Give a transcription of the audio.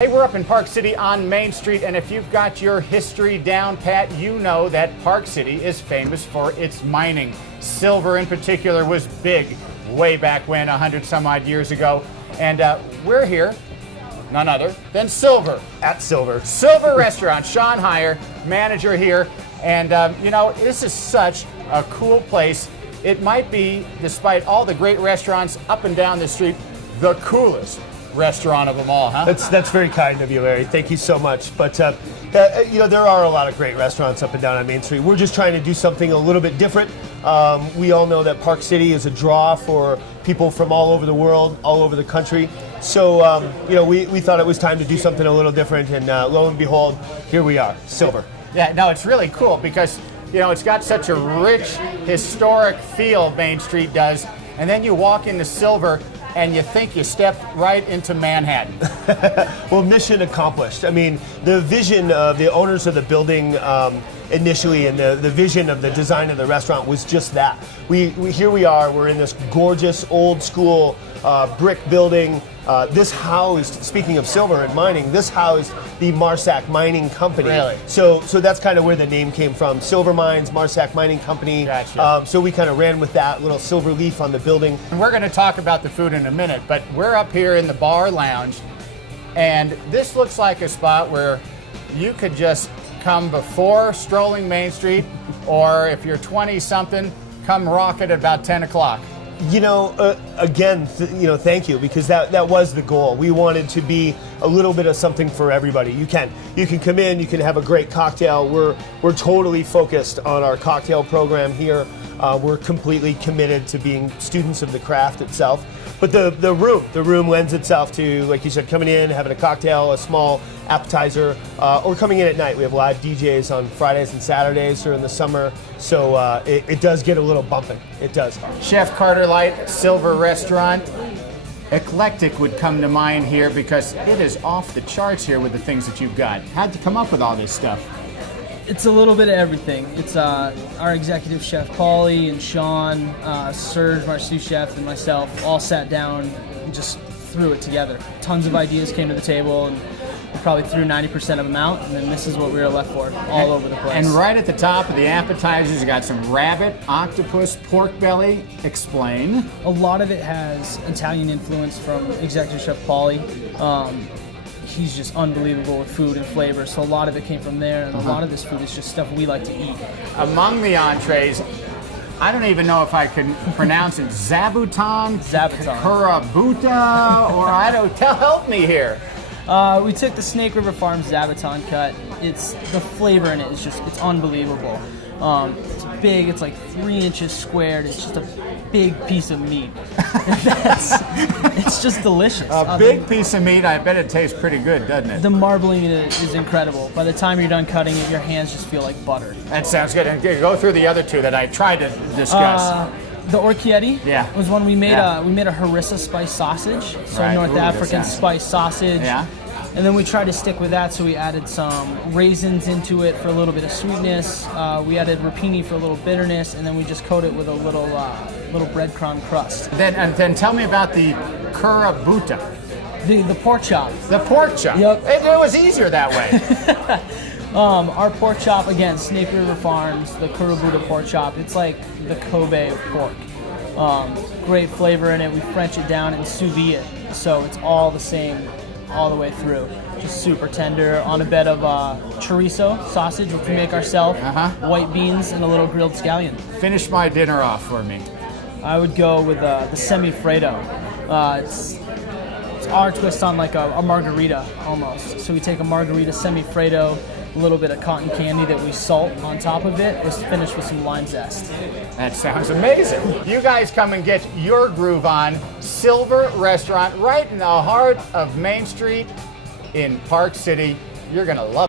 Hey, we're up in Park City on Main Street, and if you've got your history down pat, you know that Park City is famous for its mining. Silver in particular was big way back when, 100 some odd years ago. And we're here, none other than Silver. At Silver. Silver Restaurant. Sean Heyer, manager here. And you know, this is such a cool place. It might be, despite all the great restaurants up and down the street, the coolest restaurant of them all, huh? That's very kind of you, Larry. Thank you so much. But you know, there are a lot of great restaurants up and down on Main Street. We're just trying to do something a little bit different. We all know that Park City is a draw for people from all over the world, all over the country. So you know, we thought it was time to do something a little different, and lo and behold, here we are, Silver. Yeah, no, it's really cool because, you know, it's got such a rich, historic feel, Main Street does, and then you walk into Silver and you think you stepped right into Manhattan. Well, mission accomplished. I mean, the vision of the owners of the building initially, and the vision of the design of the restaurant was just that. Here we are, we're in this gorgeous old school brick building. This housed, speaking of silver and mining, this housed the Marsac Mining Company. Really? So that's kind of where the name came from. Silver Mines, Marsac Mining Company. Gotcha. So we kind of ran with that little silver leaf on the building. And we're going to talk about the food in a minute, but we're up here in the bar lounge, and this looks like a spot where you could just come before strolling Main Street, or if you're 20-something, come rock it at about 10 o'clock. You know, again, you know, thank you, because that was the goal. We wanted to be a little bit of something for everybody. You can come in, you can have a great cocktail. We're totally focused on our cocktail program here. We're completely committed to being students of the craft itself. But the room lends itself to, like you said, coming in, having a cocktail, a small appetizer, or coming in at night. We have live DJs on Fridays and Saturdays during the summer, so it does get a little bumping. It does. Chef Carter Light, Silver Restaurant. Eclectic would come to mind here because it is off the charts here with the things that you've got. How'd you come up with all this stuff? It's a little bit of everything. It's our executive chef, Paulie and Sean, Serge, our sous chef, and myself all sat down and just threw it together. Tons of ideas came to the table, and we probably threw 90% of them out, and then this is what we were left for, all over the place. And right at the top of the appetizers, you got some rabbit, octopus, pork belly. Explain. A lot of it has Italian influence from executive chef Paulie. He's just unbelievable with food and flavor, so a lot of it came from there, and a lot of this food is just stuff we like to eat. Among the entrees, I don't even know if I can pronounce it. Zabuton, Kurabuta, or I don't. Help me here. We took the Snake River Farms Zabuton cut. It's the flavor in it is just, it's unbelievable. It's big, it's like 3 inches squared. It's just a big piece of meat. It's just delicious. A big piece of meat. I bet it tastes pretty good, doesn't it? The marbling is incredible. By the time you're done cutting it, your hands just feel like butter. That sounds good. And go through the other two that I tried to discuss. The Orchietti was one we made. Yeah. We made a harissa spice sausage, so Right. North Ooh, that African sounds- spice sausage. Yeah. And then we tried to stick with that, so we added some raisins into it for a little bit of sweetness. We added rapini for a little bitterness, and then we just coat it with a little breadcrumb crust. Then tell me about the Kurabuta, The pork chop. the pork chop. Yep. It was easier that way. Our pork chop, again, Snake River Farms, the Kurabuta pork chop. It's like the Kobe of pork. Great flavor in it. We French it down and sous vide it, so it's all the same all the way through. Just super tender on a bed of chorizo sausage, which we make ourselves, white beans, and a little grilled scallion. Finish my dinner off for me. I would go with the semi-fredo. It's our twist on like a margarita almost. So we take a margarita semi-fredo, a little bit of cotton candy that we salt on top of it. It's finished with some lime zest. That sounds amazing. You guys come and get your groove on. Silver Restaurant, right in the heart of Main Street in Park City. You're going to love it.